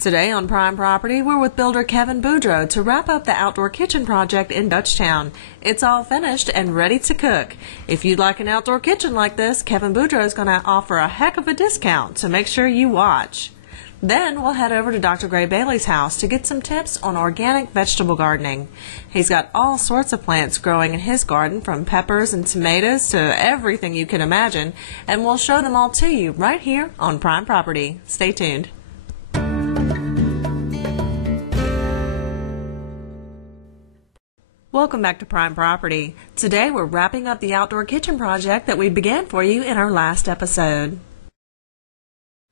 Today on Prime Property, we're with builder Kevin Boudreaux to wrap up the outdoor kitchen project in Dutchtown. It's all finished and ready to cook. If you'd like an outdoor kitchen like this, Kevin Boudreaux is going to offer a heck of a discount, so make sure you watch. Then we'll head over to Dr. Gray Bailey's house to get some tips on organic vegetable gardening. He's got all sorts of plants growing in his garden, from peppers and tomatoes to everything you can imagine, and we'll show them all to you right here on Prime Property. Stay tuned. Welcome back to Prime Property. Today we're wrapping up the outdoor kitchen project that we began for you in our last episode.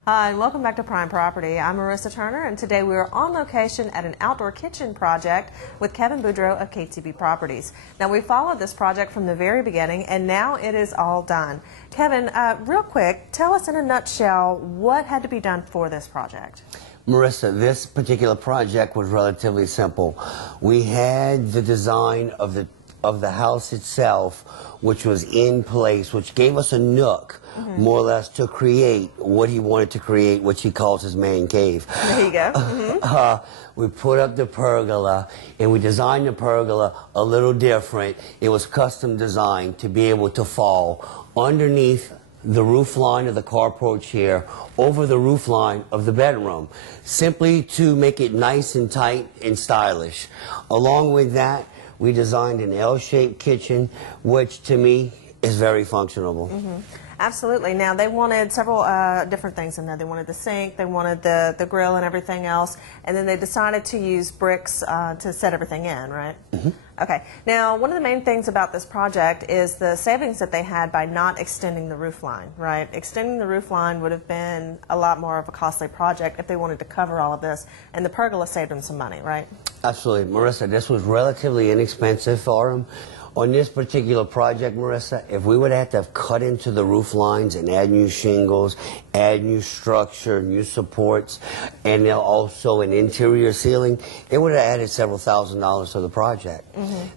Hi, and welcome back to Prime Property. I'm Marissa Turner, and today we are on location at an outdoor kitchen project with Kevin Boudreaux of KTB Properties. Now, we followed this project from the very beginning, and now it is all done. Kevin, real quick, tell us in a nutshell what had to be done for this project. Marissa, this particular project was relatively simple. We had the design of the house itself, which was in place, which gave us a nook, more or less, to create what he wanted to create, which he calls his man cave. There you go. We put up the pergola, and we designed the pergola a little different. It was custom designed to be able to fall underneath the roof line of the carport here, over the roof line of the bedroom, simply to make it nice and tight and stylish. Along with that, we designed an L-shaped kitchen, which to me is very functional. Absolutely. Now, they wanted several different things in there. They wanted the sink, they wanted the grill and everything else, and then they decided to use bricks to set everything in, right? Okay. Now, one of the main things about this project is the savings that they had by not extending the roof line, right? Extending the roof line would have been a lot more of a costly project if they wanted to cover all of this, and the pergola saved them some money, right? Absolutely. Marissa, this was relatively inexpensive for them. On this particular project, Marissa, if we would have to have cut into the roof lines and add new shingles, add new structure, new supports, and then also an interior ceiling, it would have added several $1,000s to the project.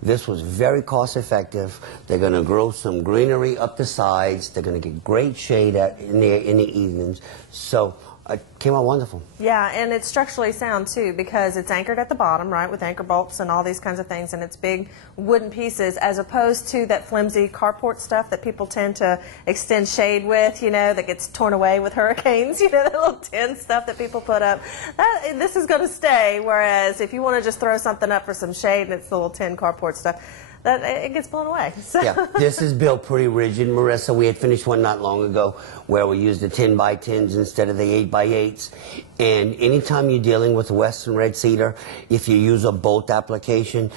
This was very cost effective. They're going to grow some greenery up the sides. They're going to get great shade in the evenings. So it came out wonderful. Yeah, and it's structurally sound too, because it's anchored at the bottom, right, with anchor bolts and all these kinds of things, and it's big wooden pieces, as opposed to that flimsy carport stuff that people tend to extend shade with, you know, that gets torn away with hurricanes, you know, that little tin stuff that people put up. This is going to stay, whereas if you want to just throw something up for some shade and it's the little tin carport stuff, it gets blown away. So. Yeah, this is built pretty rigid, Marissa. We had finished one not long ago where we used the 10x10s instead of the 8x8s. And anytime you're dealing with Western red cedar, if you use a bolt application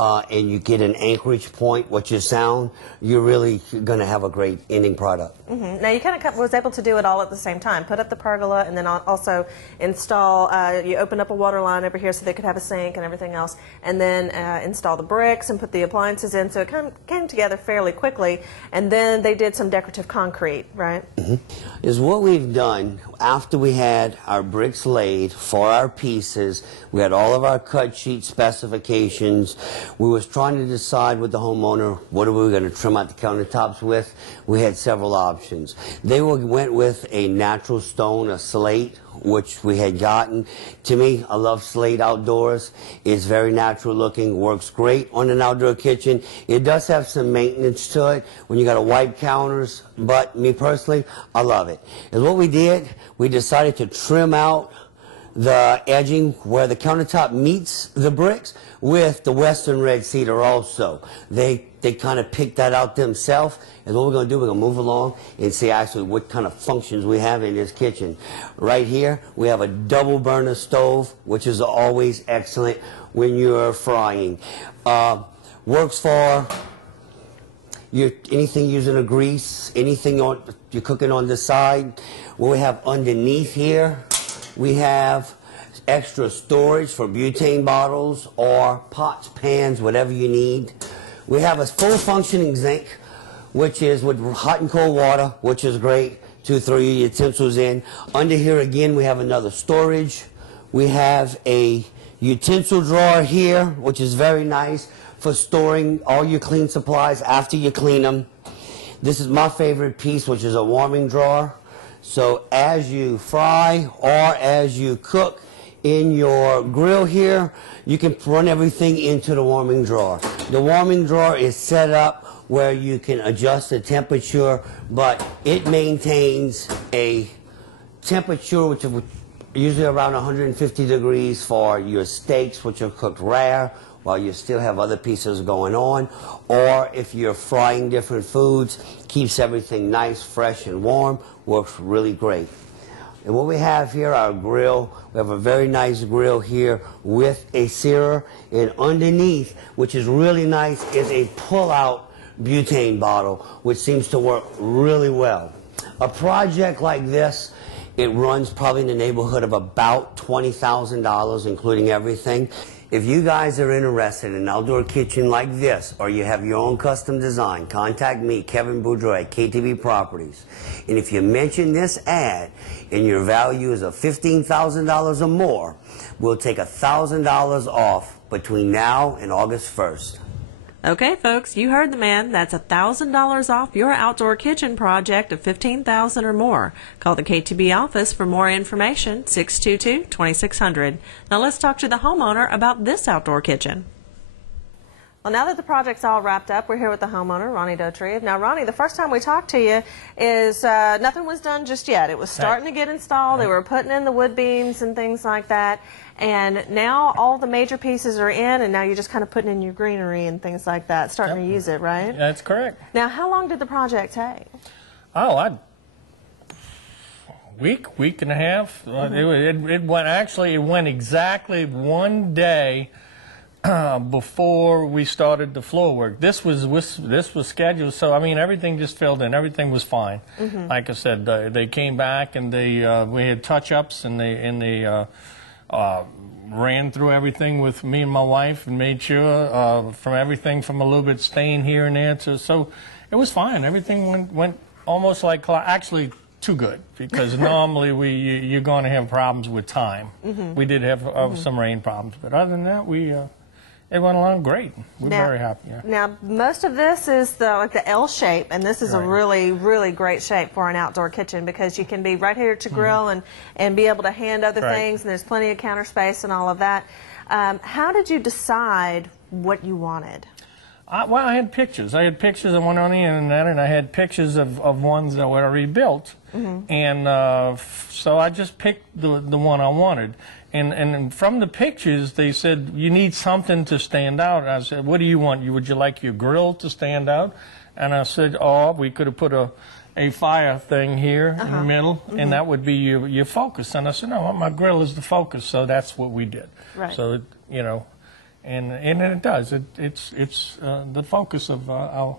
and you get an anchorage point, which is sound, you're really going to have a great ending product. Now, you kind of was able to do it all at the same time. Put up the pergola and then also install, you opened up a water line over here so they could have a sink and everything else, and then install the bricks and put the appliances in, so it came together fairly quickly, and then they did some decorative concrete, right? Is what we've done after we had our bricks laid for our pieces. We had all of our cut sheet specifications. We was trying to decide with the homeowner what are we going to trim out the countertops with. We had several options. They went with a natural stone, a slate, which we had gotten. To me, I love slate outdoors. It's very natural looking, works great on an outdoor kitchen. It does have some maintenance to it when you got to wipe counters, but me personally, I love it. And what we did, we decided to trim out the edging where the countertop meets the bricks with the Western red cedar also. They kind of picked that out themselves, and what we're going to do, we're going to move along and see actually what kind of functions we have in this kitchen. Right here, we have a double burner stove, which is always excellent when you're frying. Works for anything using a grease, anything you're cooking on the side. What we have underneath here, we have extra storage for butane bottles or pots, pans, whatever you need. We have a full functioning zinc, which is with hot and cold water, which is great to throw your utensils in. Under here again, we have another storage. We have a utensil drawer here, which is very nice for storing all your clean supplies after you clean them. This is my favorite piece, which is a warming drawer. So as you fry or as you cook, In your grill here, you can run everything into the warming drawer. The warming drawer is set up where you can adjust the temperature, but it maintains a temperature which is usually around 150 degrees for your steaks, which are cooked rare, while you still have other pieces going on, or if you're frying different foods, keeps everything nice, fresh, and warm, works really great. And what we have here, our grill, we have a very nice grill here with a searer, and underneath, which is really nice, is a pull-out butane bottle, which seems to work really well. A project like this, it runs probably in the neighborhood of about $20,000, including everything. If you guys are interested in an outdoor kitchen like this, or you have your own custom design, contact me, Kevin Boudreaux at KTB Properties. And if you mention this ad and your value is of $15,000 or more, we'll take $1,000 off between now and August 1st. Okay, folks, you heard the man. That's $1,000 off your outdoor kitchen project of $15,000 or more. Call the KTB office for more information, 622-2600. Now let's talk to the homeowner about this outdoor kitchen. Well, now that the project's all wrapped up, we're here with the homeowner, Ronnie Dautrieve. Now, Ronnie, the first time we talked to you is nothing was done just yet. It was starting to get installed. They were putting in the wood beams and things like that. And now all the major pieces are in, and now you're just kind of putting in your greenery and things like that, starting to use it, right? That's correct. Now, how long did the project take? Oh, week and a half. It went exactly one day before we started the floor work. This was scheduled, so I mean everything just filled in. Everything was fine. Like I said, they came back and we had touch-ups and they ran through everything with me and my wife and made sure from everything from a little bit stain here and there to, so it was fine. Everything went almost like, actually too good, because normally you're going to have problems with time. We did have some rain problems, but other than that, it went along great. We're very happy. Yeah. Now, most of this is like the L shape, and this is a really, really great shape for an outdoor kitchen because you can be right here to grill and be able to hand other things, and there's plenty of counter space and all of that. How did you decide what you wanted? Well, I had pictures. I went on the internet, and I had pictures of ones that were already built. And so I just picked the one I wanted. And from the pictures, they said, you need something to stand out. I said, what do you want? Would you like your grill to stand out? And I said, oh, we could have put a fire thing here in the middle, and that would be your focus. And I said, no, my grill is the focus, so that's what we did. Right. So, you know, and it does. It's the focus of our...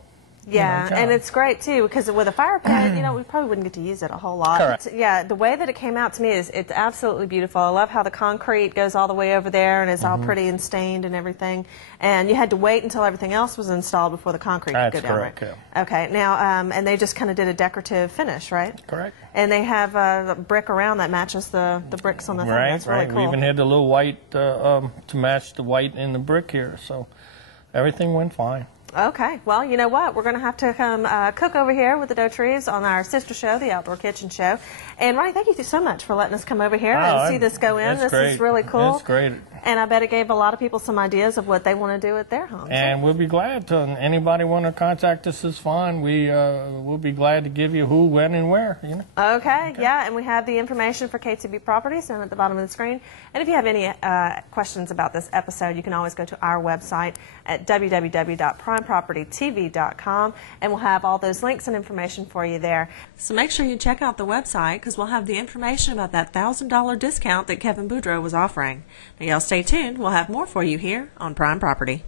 Yeah, and it's great too because with a fire pit, you know, we probably wouldn't get to use it a whole lot. Correct. Yeah, the way that it came out to me is it's absolutely beautiful. I love how the concrete goes all the way over there and it's all pretty and stained and everything. And you had to wait until everything else was installed before the concrete could go down. That's correct. Right? Yeah. Okay, now and they just kind of did a decorative finish, right? Correct. And they have a brick around that matches the bricks on the thing. That's really cool. We even had the little white to match the white in the brick here, so everything went fine. Okay, well, you know what? We're going to have to come cook over here with the Dautrieves on our sister show, the Outdoor Kitchen Show. And Ronnie, thank you so much for letting us come over here and see this go in. This is really cool. It's great. And I bet it gave a lot of people some ideas of what they want to do at their homes. And we'll be glad to. Anybody want to contact us is fine. We'll be glad to give you who, when, and where. You know. Okay, yeah, and we have the information for KTB Properties down at the bottom of the screen. And if you have any questions about this episode, you can always go to our website at www.primepropertytv.com, and we'll have all those links and information for you there. So make sure you check out the website because we'll have the information about that $1,000 discount that Kevin Boudreaux was offering. Now, y'all stay tuned. We'll have more for you here on Prime Property.